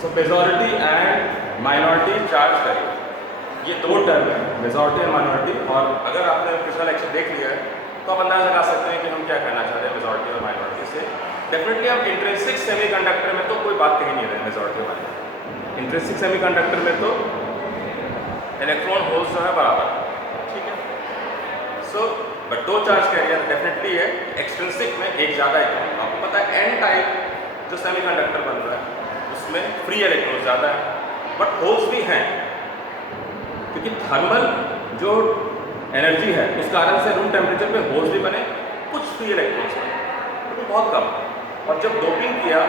So majority and minority charge करिए, ये दो टर्म है, मेजॉरिटी एंड माइनॉरिटी। और अगर आपने पिछला लेक्चर देख लिया है तो आप अंदाजा लगा सकते हैं कि हम क्या कहना चाह रहे हैं मेजॉरिटी और माइनॉरिटी से। डेफिनेटली हम इंट्रिंसिक सेमीकंडक्टर में तो कोई बात कही नहीं रहे मेजॉरिटी और माइनॉरिटी। इंट्रिंसिक सेमीकंडक्टर में तो इलेक्ट्रॉन होल्स जो है बराबर, ठीक है। सो बट दो चार्ज कैरियर डेफिनेटली है, एक्सट्रिंसिक में एक ज़्यादा है कम। आपको पता है एन टाइप जो सेमीकंडक्टर बन रहा है उसमें फ्री इलेक्ट्रॉन ज़्यादा है, बट होल्स भी हैं, क्योंकि थर्मल जो एनर्जी है उस कारण से रूम टेम्परेचर पे होल्स भी बने, कुछ फ्री इलेक्ट्रॉन्स बने, तो बहुत कम। और जब डोपिंग किया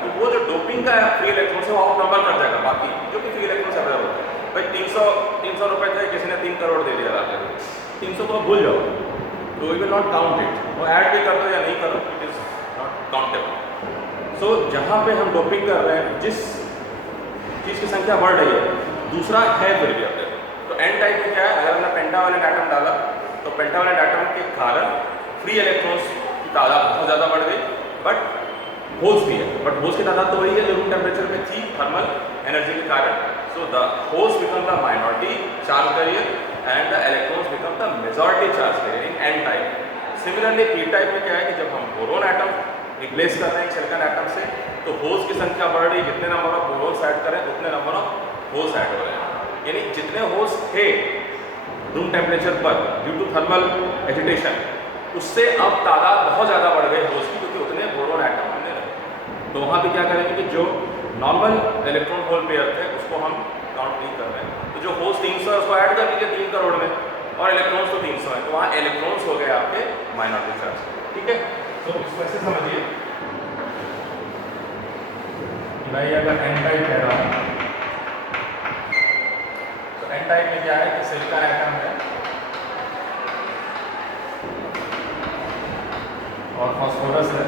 तो वो जो डोपिंग का फ्री इलेक्ट्रॉन्स है वो आउट नंबर कर जाएगा बाकी जो कि फ्री इलेक्ट्रॉन्स अवेलेबल होते हैं। भाई 300 रुपये थे, किसी ने 3 करोड़ दे दिया था, 300 को आप भूल जाओ, तो we will not count it. वो ऐड भी कर दो या नहीं करो, it is not countable. So जहाँ पे हम डोपिंग कर रहे हैं, जिस चीज़ की संख्या बढ़ रही है, दूसरा है फिर भी अपने। तो एन टाइप में क्या है, अगर हमने पेंटावैलेंट एटम डाला तो पेंटावैलेंट एटम के कारण फ्री इलेक्ट्रॉन्स की तादाद बहुत ज़्यादा बढ़ गई, बट होल्स भी है, बट होल्स की तादाद तो वही है जो रूम टेम्परेचर में थी थर्मल एनर्जी के कारण। So the holes become the minority charge carrier and the electrons become the majority charge carrier in N type. Similarly P type में क्या है कि जब हम बोरोन एटम रिप्लेस कर रहे हैं सिलिकॉन एटम से, तो होल्स की संख्या बढ़ रही है, जितने नंबर ऑफ बोरोन्स ऐड करें उतने नंबर ऑफ होल्स ऐड हो रहे हैं। यानी जितने होल्स थे रूम टेम्परेचर पर ड्यू टू थर्मल एजिटेशन, उससे अब तादाद बहुत ज़्यादा बढ़ गई होल्स की, क्योंकि उतने बोरोन एटम हमने रखे। तो वहाँ पे क्या करेंगे कि जो नॉर्मल इलेक्ट्रॉन होल पेयर थे उसको हम काउंट नहीं कर रहे हैं, तो जो होल्स 300 है उसको ऐड कर लीजिए 3 करोड़ में, और इलेक्ट्रॉन्स तो 300 है, तो वहाँ इलेक्ट्रॉन्स हो गए आपके माइनॉरिटी चार्ज, ठीक है। तो इसको ऐसे समझिए कि भाई अगर एन टाइप कह रहा हूँ तो एन टाइप में क्या है कि सिलिकॉन एटम है और फास्फोरस है,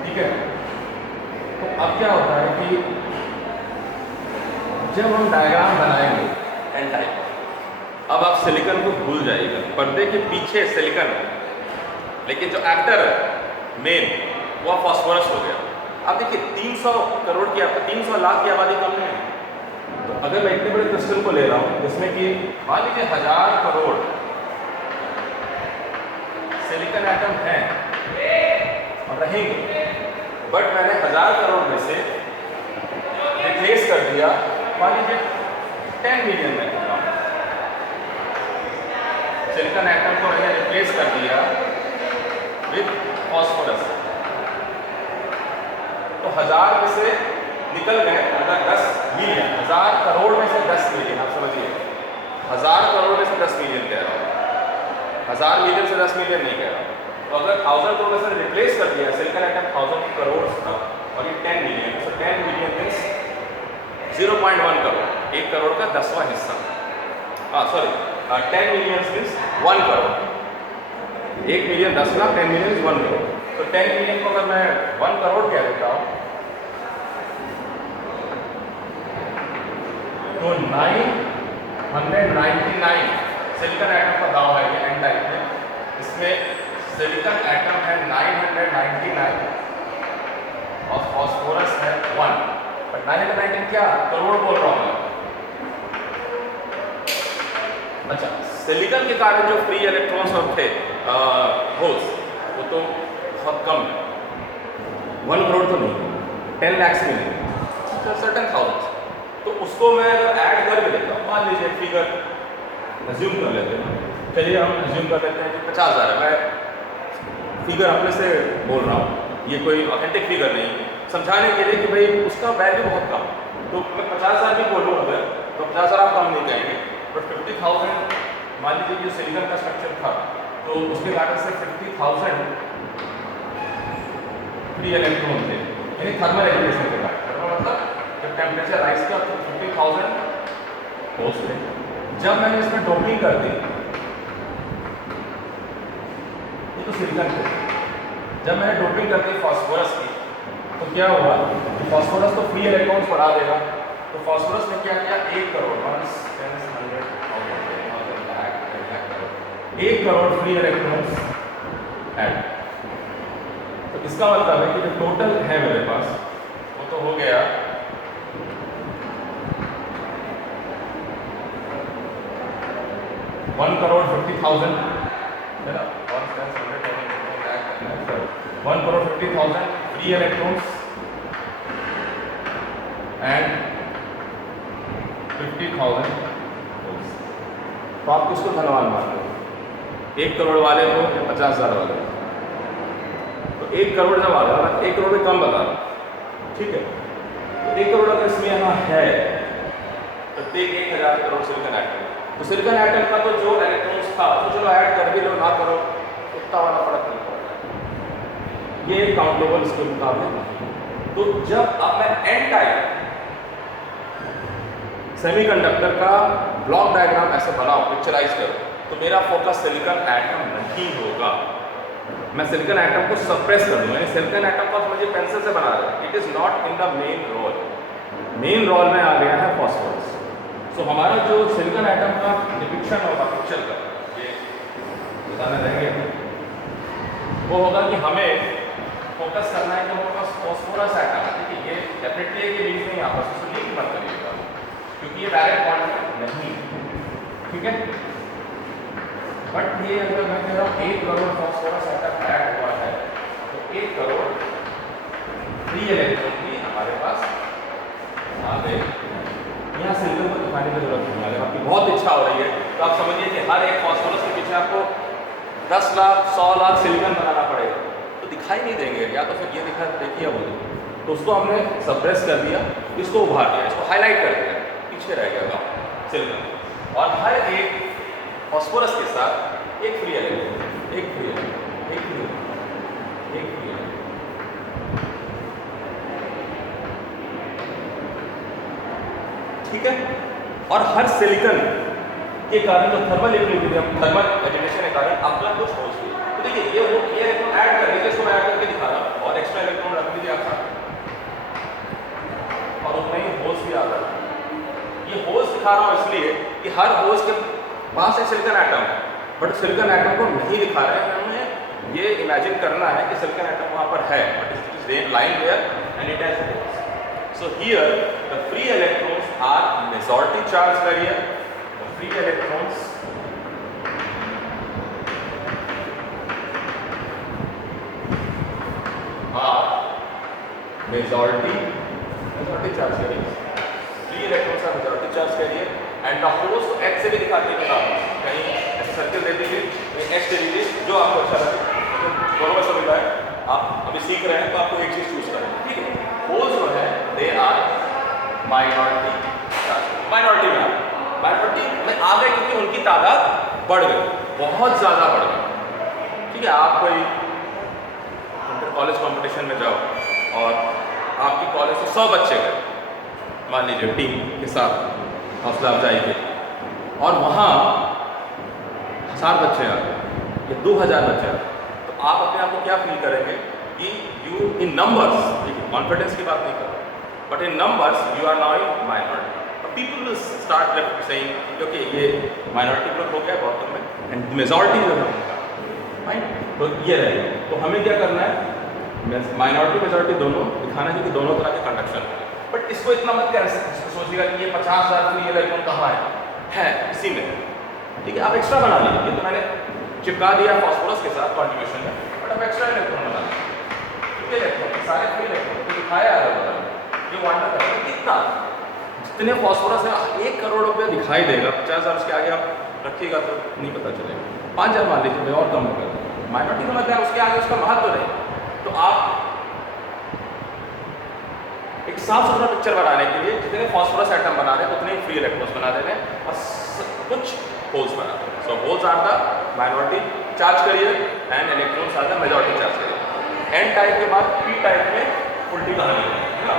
ठीक है। तो अब क्या होता है कि जब हम डायग्राम बनाएंगे एन टाइप, अब आप सिलिकॉन को भूल जाइएगा, पर्दे के पीछे सिलिकॉन है, लेकिन जो एक्टर है मेन वो फास्फोरस हो गया। अब देखिए 300 करोड़ की 300 लाख की आबादी कम नहीं है, तो अगर मैं इतने बड़े क्रिस्टल को ले रहा हूँ जिसमें कि मान लीजिए 1000 करोड़ सिलिकॉन एटम हैं और रहेंगे, बट मैंने 1000 करोड़ में से रिप्लेस कर दिया मान लीजिए 10 मिलियन में कर रहा हूँ, सिलिकॉन एटम को मैंने रिप्लेस कर दिया विद फास्फोरस, तो 1000 में से निकल गए अगर 10 मिलियन, 1000 करोड़ में से 10 मिलियन, आप समझिए 1000 करोड़ में से 10 मिलियन कह रहा हूँ, 1000 मिलियन से 10 मिलियन नहीं कह रहा हूँ। तो अगर 1000 करोड़ में से रिप्लेस कर दिया सिलिकॉन एटम 1000 करोड़ था और ये 10 मिलियन, तो 10 मिलियन मीन्स 0.1 करोड़, 1 करोड़ का 10वां हिस्सा, sorry 10 million means 1 crore, 1 million 10 lakh, 10 million 1 crore. तो 10 मिलियन को अगर मैं 1 करोड़ कह देता हूँ तो 999 सिलिकॉन एटम का दाव है ये एन टाइप में, इसमें सिलिकॉन एटम है 999 और फास्फोरस है 1, बट 999 क्या करोड़ बोल रहा हूँ मैं। अच्छा, सिलिकॉन के कारण जो फ्री इलेक्ट्रॉन्स और थे होल्स वो तो बहुत कम है, 1 करोड़ तो नहीं, 10 लाख मिलेंगे, सर्टन थाउजेंड्स। तो उसको मैं अगर ऐड करके देता हूँ, मान लीजिए फिगर अज्यूम कर लेते हैं, चलिए हम अज्यूम कर लेते हैं कि 50,000 है, मैं फिगर अपने से बोल रहा हूँ, ये कोई ऑथेंटिक फिगर नहीं है, समझाने के लिए कि भाई उसका वैल्यू बहुत कम, तो मैं 50,000 भी बोलूँ अगर तो 50,000 आप कम नहीं कहेंगे, बट 50,000 मान लीजिए जो सिलिकॉन का स्ट्रक्चर था तो उसके कारण से 50,000 फ्री इलेक्ट्रॉन थे, यानी थर्मल एजिटेशन के कारण। थर्मल मतलब जब टेम्परेचर राइज किया तो 50,000 होल्स थे। जब मैंने इसमें डोपिंग कर दी, ये तो सिलिकॉन थे, जब मैंने डोपिंग कर दी फास्फोरस की, तो क्या हुआ कि फास्फोरस तो फ्री इलेक्ट्रॉन्स बढ़ा देगा, तो फास्फोरस ने क्या किया 1 crore 1 crore free electrons add. तो इसका मतलब है कि जो टोटल है मेरे पास वो तो हो गया 1,50,000 है ना, 1,50,000 फ्री इलेक्ट्रॉन्स एंड 50,000 होल्स। तो आप किसको धनवान मानते हो, 1 करोड़ वाले को या 50,000 वाले को? तो 1 करोड़ जब आ रहा है, 1 करोड़ से कम बता रहा, ठीक है। तो 1 करोड़ अगर इसमें यहाँ है, प्रत्येक 1,000 करोड़ सिलिकॉन एटम, तो सिलिकॉन एटम का तो जो इलेक्ट्रॉन्स था तो चलो ऐड कर भी लो, ना करो, उतना वाला फर्क नहीं पड़ता, ये काउंटेबल इसके मुकाबले नहीं। तो जब अब मैं एन टाइप सेमीकंडक्टर का ब्लॉक डायग्राम ऐसे बनाओ, पिक्चराइज करो, तो मेरा फोकस सिलिकॉन एटम नहीं होगा, मैं सिलिकॉन एटम को सप्रेस कर दूँ। मैंने सिलिकॉन एटम को मुझे पेंसिल से बना रहा है, it is not in the main role. Main role में आ गया है फॉस्फोरस। सो हमारा जो सिलिकॉन एटम का डिपिक्शन होगा पिक्चर का, ये बताना रहेंगे, वो होगा कि हमें फोकस करना है कि हमारे पास फॉस्फोरस एटम है, ठीक है। ये डेफिनेटली है कि बीच में यहाँ पर उसको लिंक मत करिएगा, क्योंकि ये डायरेक्ट बॉन्ड नहीं, ठीक है। बट ये अगर मैं कह रहा हूँ 1 करोड़ फॉस्फोरस एटम ऐड हुआ है, तो 1 करोड़ फ्री इलेक्ट्रॉन भी हमारे पास आ गए। यहाँ सिलिकॉन को दिखाने की जरूरत नहीं है, अगर आपकी बहुत इच्छा हो रही है तो आप समझिए कि हर एक फॉस्फोरस के पीछे आपको 10 लाख 100 लाख सिलिकॉन बनाना पड़ेगा, तो दिखाई नहीं देंगे। या तो फिर ये दिखा देखिए बोलो, तो उसको हमने सप्रेस कर दिया, इसको उभार दिया, इसको हाईलाइट कर दिया, पीछे रह गया काम सिलिकॉन। और हर एक फॉस्फोरस के साथ एक फ्री इलेक्ट्रॉन, एक फ्री इलेक्ट्रॉन, एक फ्री इलेक्ट्रॉन, एक फ्री इलेक्ट्रॉन, ठीक है। और हर सिलिकॉन के कारण जो थर्मल इक्विलिब्रियम, थर्मल एजिटेशन के कारण अपना कुछ हो गया। तो देखिए ये इलेक्ट्रॉन ऐड कर दीजिए, इसको मैं ऐड करके दिखा रहा हूँ, और एक्स्ट्रा इलेक्ट्रॉन रख दीजिए आप साथ, और उतना ही होल्स भी आ रहा है। ये होल्स दिखा रहा हूँ इसलिए कि हर होल्स के पास एक सिलिकॉन एटम है, बट सिलिकॉन एटम को नहीं दिखा रहे हैं। हमें ये इमेजिन करना है कि सिलिकॉन एटम वहाँ पर है, but it is lying there and it has holes. So here the free electrons are majority charge carrier. The free electrons are majority charge carrier. Free electrons are majority charge carrier and the holes को H से भी दिखाते हैं किताब में, कहीं ऐसे circle दे दीजिए, कहीं H दे दीजिए, जो आपको अच्छा लगे। दोनों में समझ आए, आप अभी सीख रहे हैं तो आपको एक चीज चूज करना है, ठीक है। होल्स जो है they are minority charge, minority में आ गए क्योंकि उनकी तादाद बढ़ गई, बहुत ज़्यादा बढ़ गई, ठीक है। आप कोई इंटर कॉलेज कंपटीशन में जाओ और आपकी कॉलेज से 100 बच्चे गए, मान लीजिए टीम के साथ हौसला अफजाई के, और वहाँ 1000 बच्चे आ गए या 2000 बच्चे आ गए, तो आप अपने आप को क्या फील करेंगे कि यू इन नंबर्स, कॉन्फिडेंस की बात नहीं कर रहा, but in numbers you are now in minority. People will start saying okay ये माइनॉरिटी ग्रुप हो गया बॉटम में एंड मेजॉरिटी जो है उनका, राइट। तो ये रहेगा। तो हमें क्या करना है, माइनॉरिटी मेजॉरिटी दोनों दिखाना है कि दोनों तरह के कंडक्शन है। बट इसको इतना मत कर सोचिएगा कि ये 50,000 फ्री इलेक्ट्रॉन कहाँ है इसी में, ठीक है। आप एक्स्ट्रा बना लीजिए, ये तो मैंने चिपका दिया फॉस्फोरस के साथ कॉन्ट्रीब्यूशन में, बट अब एक्स्ट्रा इलेक्ट्रॉन बना लीजिए, इलेक्ट्रॉन सारे फ्री इलेक्ट्रॉन तो दिखाया है, ये वांडा करते कितना, जितने फॉस्फोरस है 1 करोड़ रुपया दिखाई देगा, 50,000 उसके आगे आप रखिएगा तो नहीं पता चलेगा। 5,000 मान लीजिए, मैं और कम कर माइनॉरिटी का मतलब उसके आगे उसका महत्व नहीं। तो आप एक साफ सुथरा पिक्चर बनाने के लिए जितने फॉस्फोरस एटम बना रहे हैं उतने ही फ्री इलेक्ट्रॉन्स बना देने और कुछ होल्स बना दें। So holes are the minority charge carrier and electrons are the majority charge carrier. N type के बाद पी टाइप में उल्टी कहानी है ना।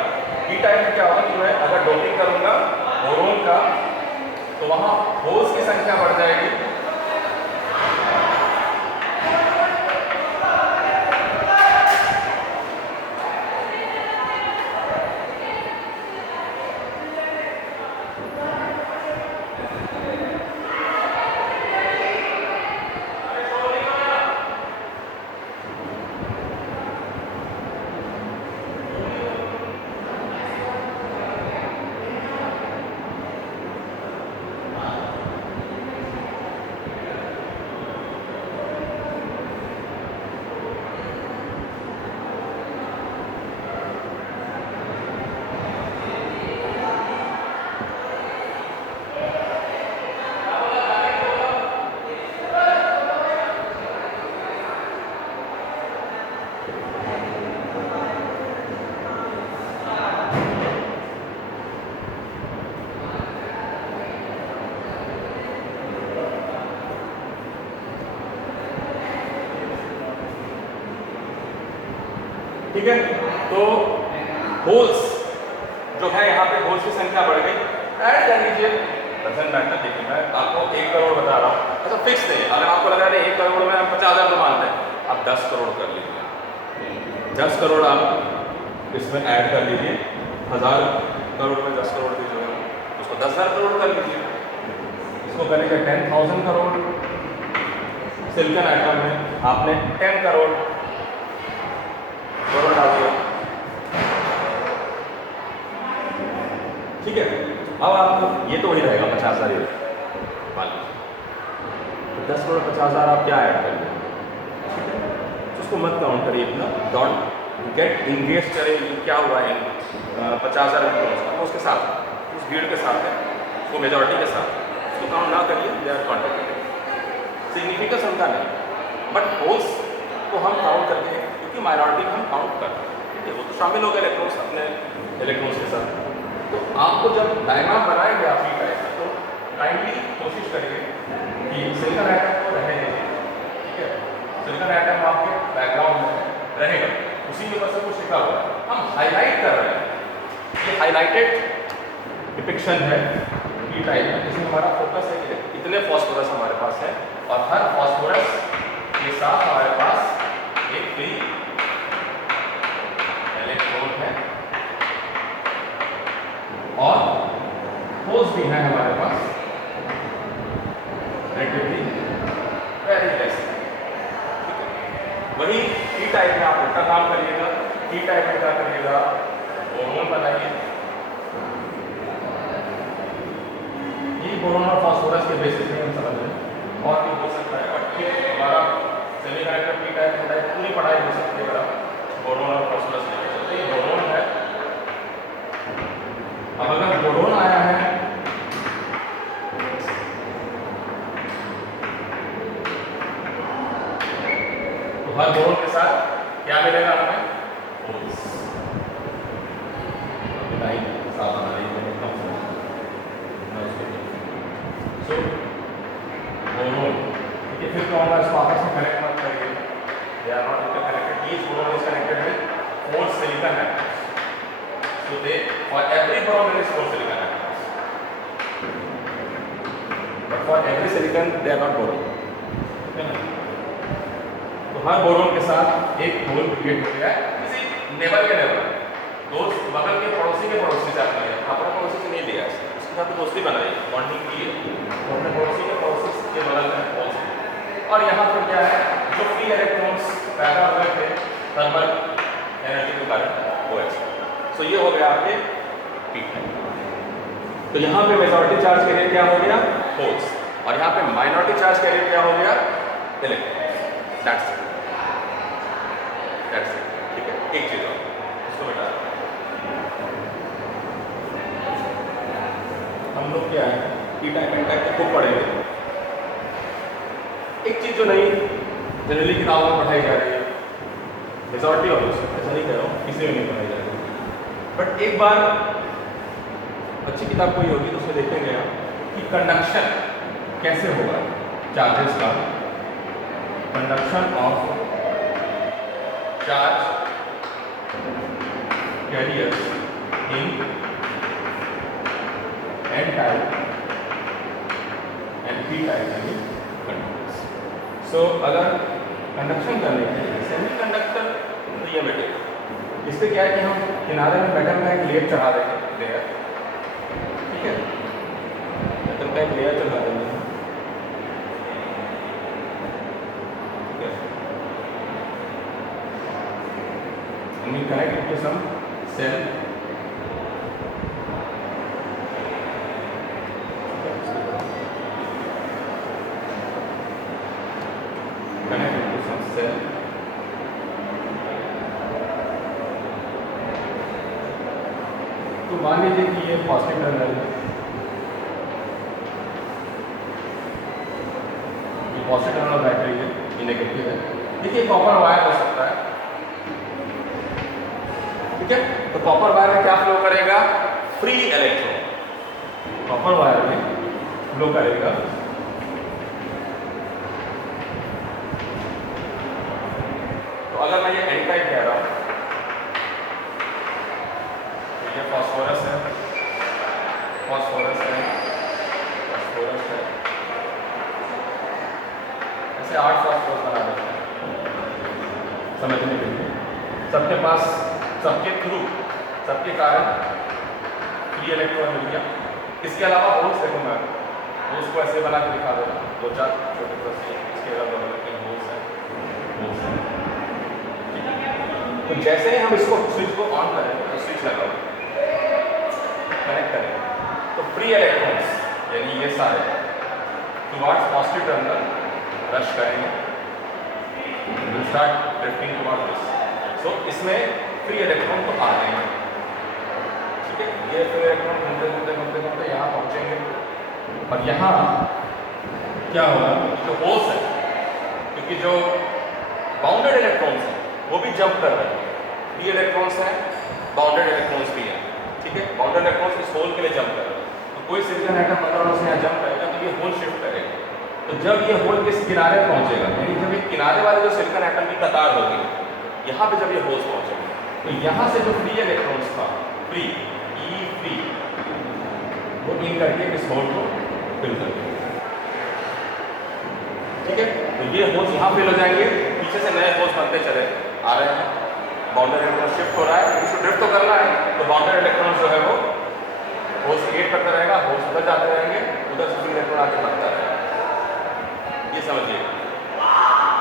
पी टाइप में क्या होगा, जो है अगर डोपिंग करूंगा बोरोन का तो वहाँ होल्स की संख्या बढ़ जाएगी, ठीक है, तो होल्स जो है यहाँ पे होल्स की संख्या बढ़ गई, ऐड कर लीजिए, डजंट मैटर। देखिए मैं आपको 1 करोड़ बता रहा हूँ, ऐसा फिक्स नहीं है। अगर आपको लगा रहे 1 करोड़ में हम 50,000 तो मानते हैं, आप 10 करोड़ कर लीजिए, 10 करोड़ आप इसमें ऐड कर लीजिए। 1000 करोड़ में 10 करोड़ की जो है उसको 10,000 करोड़ कर लीजिए। इसको कर लीजिए 10,000 करोड़। सिलिकॉन एटम में आपने 10 करोड़ डाल दिया, ठीक है। अब आपको ये तो वही रहेगा 50,000 मान लीजिए, 10 करोड़ 50,000 आप क्या ऐड करिए, तो उसको मत काउंट करिए इतना, डोंट गेट इंगेज करें क्या हुआ है 50,000 उसके साथ, उस भीड़ के साथ है, उसको मेजॉरिटी के साथ उसको काउंट ना करिए, दे आर कॉन्टेक्टेड, सिग्निफिकेंस उनका नहीं। बट होल्स को हम काउंट करके, क्योंकि माइनॉरिटी हम काउंट करते हैं, ठीक है, वो तो शामिल हो गए इलेक्ट्रॉन्स अपने इलेक्ट्रॉन्स के साथ। तो आपको जब डायग्राम बनाएंगे आप ही टाइप, तो काइंडली कोशिश करिए कि सिलिकॉन एटम को रहने दीजिए, ठीक है, सिलिकॉन एटम आपके बैकग्राउंड में रहेगा, उसी के ऊपर सब कुछ लिखा हुआ है, हम हाईलाइट कर रहे हैं, ये हाईलाइटेड डिपिक्शन है ई टाइप में, जिसमें हमारा फोकस है कि इतने फॉस्फोरस हमारे पास है और हर फॉस्फोरस के साथ हमारे पास एक फ्री इलेक्ट्रॉन है और होल्स भी है हमारे पास रिलेटिवली वेरी लेस। वही ई टाइप में आप उल्टा काम करिएगा, ई टाइप में क्या करिएगा, बोरोन बनाइए, ये बोरोन और फास्फोरस के बेसिस में हम समझ रहे हैं, और भी हो सकता है, बट फिर हमारा सेमीकंडक्टर पी टाइप पूरी पढ़ाई हो सकती है अगर आप बोरोन और फास्फोरस लेके चलते। ये बोरोन है। अब अगर बोरोन आया है तो हर बोरोन के साथ क्या मिलेगा हमें, होल्स। सो बोरोन, ठीक है, फिर क्या होगा, इसको आपस में कनेक्ट मत करिए, they are not interconnected, each boron is connected with 4 silicon atoms, so they for every boron there is 4 silicon atoms, but for every silicon they are not boron, ठीक है ना। तो हर बोरोन के साथ एक होल क्रिएट हो गया किसी नेबर के नेबर, दोस्त बगल के पड़ोसी से आपने लिया, अपने पड़ोसी से नहीं लिया, उसके साथ दोस्ती बनाई, बॉन्डिंग की है, तो अपने पड़ोसी के बगल में पहुंच गए। और यहाँ पर क्या है, जो फ्री इलेक्ट्रॉन्स पैदा हुए थे थर्मल एनर्जी के कारण वो ऐसा। तो ये हो गया आपके पीक है। तो यहाँ पे मेजॉरिटी चार्ज के लिए क्या हो गया, होल्स, और यहाँ पे माइनॉरिटी चार्ज के लिए क्या हो गया, इलेक्ट्रॉन्स। दैट्स इट, ठीक है। एक चीज और इसको बेटा हम लोग क्या है पी टाइप एन टाइप खूब पढ़ेंगे। एक चीज जो नहीं जनरली किताबों में पढ़ाई जा रही है, मेजॉरिटी ऑफ ऐसा नहीं कह रहा हूँ, किसी में नहीं पढ़ाई जा रही, बट एक बार अच्छी किताब कोई होगी तो उसमें देखेंगे आप कि कंडक्शन कैसे होगा चार्जेस का, conduction of charge carriers in N type and P type यानी कंडक्टर्स। सो अगर कंडक्शन करने के लिए सेमीकंडक्टर तो ये मटेरियल, इससे क्या है कि हम किनारे में मेटल का एक लेयर चढ़ा देंगे, लेयर, ठीक है, मेटल का एक लेयर चढ़ा देंगे, ठीक है, and we connect it to some cell, connect it to some cell, तो मान लीजिए कि ये पॉजिटिव टर्मिनल है, ये पॉजिटिव टर्मिनल बैटरी है, ये नेगेटिव है। देखिए कॉपर वायर हो सकता है, ठीक है, तो कॉपर वायर में क्या फ्लो करेगा, फ्री इलेक्ट्रॉन, कॉपर वायर में फ्लो करेगा तो अगर मैं ये एन टाइप कह रहा हूँ वापस बना देते हैं समझने के लिए। सबके पास, सबके थ्रू, सबके कारण फ्री इलेक्ट्रॉन मिल गया। इसके अलावा होल्स देखो मैं उसको ऐसे बना के दिखा देगा, 2-4 छोटे छोटे इसके अलावा होल्स हैं। तो जैसे ही हम इसको स्विच को ऑन करेंगे, तो स्विच लगाओ, कनेक्ट करेंगे, तो फ्री इलेक्ट्रॉन्स यानी ये सारे टुवर्ड्स पॉजिटिव टर्मिनल रश करेंगे, will start drifting towards this. So इसमें फ्री इलेक्ट्रॉन तो आ रहे हैं, ठीक है। ये फ्री इलेक्ट्रॉन घूमते घूमते घूमते घूमते यहाँ पहुँचेंगे और यहाँ क्या होगा, जो होल्स है, क्योंकि जो बाउंडेड इलेक्ट्रॉन्स हैं वो भी जंप कर रहे हैं। फ्री इलेक्ट्रॉन्स हैं, बाउंडेड इलेक्ट्रॉन्स भी हैं, ठीक है। बाउंडेड इलेक्ट्रॉन्स इस होल के लिए जंप कर रहे हैं, तो कोई सिलिकॉन एटम अगर उससे यहाँ जंप करेगा तो ये होल शिफ्ट करेगा। तो जब ये होल किस किनारे पहुँचेगा, यानी जब ये किनारे वाले जो सिलिकॉन एटम की कतार होगी, यहाँ पे जब ये होल्स पहुँचेंगे, तो यहाँ से जो फ्री इलेक्ट्रॉन्स था, फ्री ई फ्री, वो इन करके इस होल को फिल कर देंगे, ठीक है। तो ये होल्स यहाँ फिल हो जाएंगे, पीछे से नए होल्स बनते चले आ रहे हैं, बाउंडेड इलेक्ट्रॉन शिफ्ट हो रहा है, इसको ड्रिफ्ट तो करना है, तो बाउंडेड इलेक्ट्रॉन जो है वो होल्स क्रिएट करता रहेगा, होल्स उधर जाते रहेंगे, उधर से फ्री इलेक्ट्रॉन आगे बढ़ता रहेगा, ये समझिए,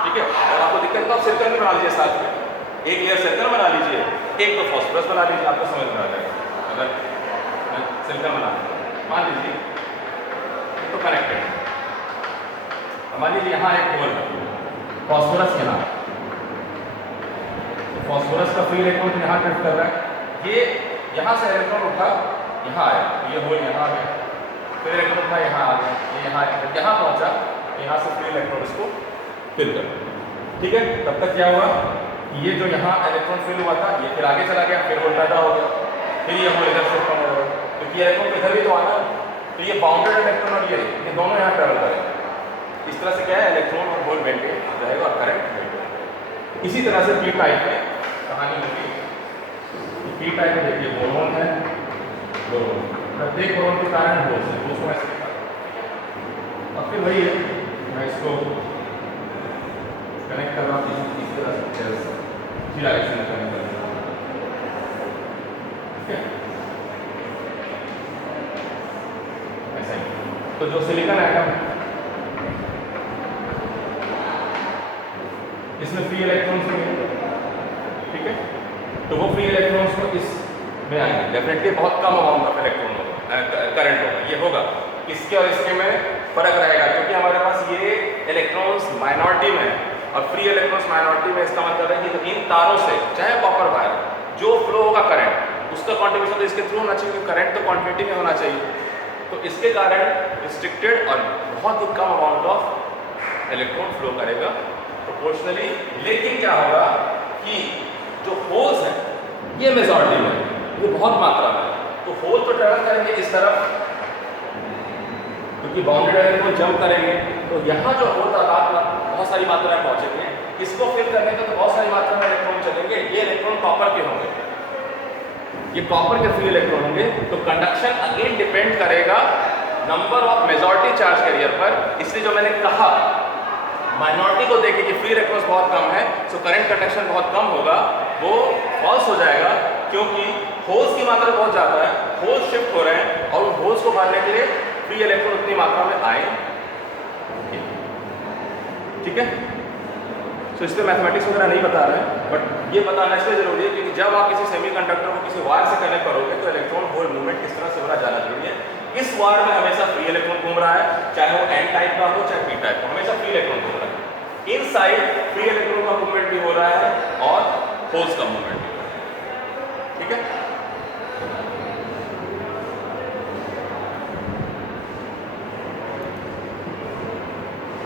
ठीक है। और आपको दिक्कत तो आप सर्कल में बना लीजिए, साथ में एक लेयर सर्कल बना लीजिए, एक तो फॉस्फोरस बना लीजिए, आपको समझ में आ जाएगा। अगर सर्कल बना मान लीजिए तो कनेक्टेड, मान लीजिए यहाँ एक होल है, फॉस्फोरस यहाँ, तो फॉस्फोरस का फ्री इलेक्ट्रॉन यहाँ ड्रिफ्ट कर रहा है, ये यहाँ से इलेक्ट्रॉन उठा यहाँ आया, ये होल यहाँ आ गया, फिर इलेक्ट्रॉन उठा यहाँ आ गया, ये यहाँ पहुँचा, यहाँ से फ्री इलेक्ट्रॉन इसको फिल कर, ठीक है। तब तक क्या हुआ, ये जो यहाँ इलेक्ट्रॉन फिल हुआ था ये फिर आगे चला गया, फिर होल पैदा हो गया, फिर ये होल इधर शिफ्ट होने लगा, क्योंकि इलेक्ट्रॉन इधर भी तो आना है, तो ये बाउंडेड इलेक्ट्रॉन और ये दोनों यहाँ ट्रेवल करेंगे। इस तरह से क्या है, इलेक्ट्रॉन और होल मेंटेन रहेगा और करंट मेंटेन। इसी तरह से पी टाइप में कहानी होगी। पी टाइप में देखिए बोरोन है, बोरोन, प्रत्येक बोरोन के कारण होल्स है, उसको ऐसे लिखा और फिर वही है, मैं इसको कनेक्ट कर रहा हूँ इस तरह से, इसी डायरेक्शन में कनेक्ट कर रहा हूँ, ठीक है। ऐसा ही तो जो सिलिकॉन एटम इसमें फ्री इलेक्ट्रॉन्स होंगे, ठीक है, तो वो फ्री इलेक्ट्रॉन्स को इसमें आएंगे, डेफिनेटली बहुत कम अमाउंट ऑफ इलेक्ट्रॉन होगा, करंट होगा, ये होगा, इसके और इसके में फर्क रहेगा, क्योंकि हमारे पास ये इलेक्ट्रॉन्स माइनॉरिटी में और फ्री इलेक्ट्रॉन्स माइनॉरिटी में। इसका मतलब है कि तो इन तारों से, चाहे कॉपर वायर, जो फ्लो होगा करंट, उसका कॉन्ट्रीब्यूशन तो इसके थ्रू होना चाहिए, क्योंकि करंट तो क्वांटिटी में होना चाहिए, तो इसके कारण रिस्ट्रिक्टेड और बहुत ही कम अमाउंट ऑफ इलेक्ट्रॉन फ्लो करेगा प्रोपोर्शनली। लेकिन क्या होगा कि जो होल्स हैं ये मेजॉरिटी में, ये बहुत मात्रा में, तो होल तो ट्रेवल करेंगे इस तरफ, क्योंकि बाउंडेड इलेक्ट्रॉन जंप करेंगे, तो यहाँ जो होल तादाद बहुत सारी मात्रा में पहुँचेंगे, इसको फिल करने का तो बहुत सारी मात्रा में इलेक्ट्रॉन चलेंगे। ये इलेक्ट्रॉन कॉपर के होंगे, ये कॉपर के फ्री इलेक्ट्रॉन होंगे, तो कंडक्शन अगेन डिपेंड करेगा number of majority charge career पर। इसलिए जो मैंने कहा माइनॉरिटी को देखें कि फ्री इलेक्ट्रॉन्स बहुत कम है, सो करंट कंडक्शन बहुत कम होगा, वो फॉल्स हो जाएगा, क्योंकि होल्स की मात्रा बहुत ज़्यादा है, होल्स शिफ्ट हो रहे हैं और उन होल्स को भरने के लिए फ्री इलेक्ट्रॉन उतनी मात्रा में आए, ठीक है। सो इसलिए मैथमेटिक्स वगैरह नहीं बता रहे हैं, बट ये बताना इसलिए जरूरी है क्योंकि जब आप किसी सेमीकंडक्टर को किसी वायर से कनेक्ट करोगे तो इलेक्ट्रॉन होल मूवमेंट किस तरह से हो रहा जाना जरूरी है। इस वायर में हमेशा फ्री इलेक्ट्रॉन घूम रहा है, चाहे वो एन टाइप का हो चाहे पी टाइप का, हमेशा फ्री इलेक्ट्रॉन घूम रहा है। इनसाइड फ्री इलेक्ट्रॉन का मूवमेंट भी हो रहा है और होल्स का मूवमेंट भी हो रहा है, ठीक है।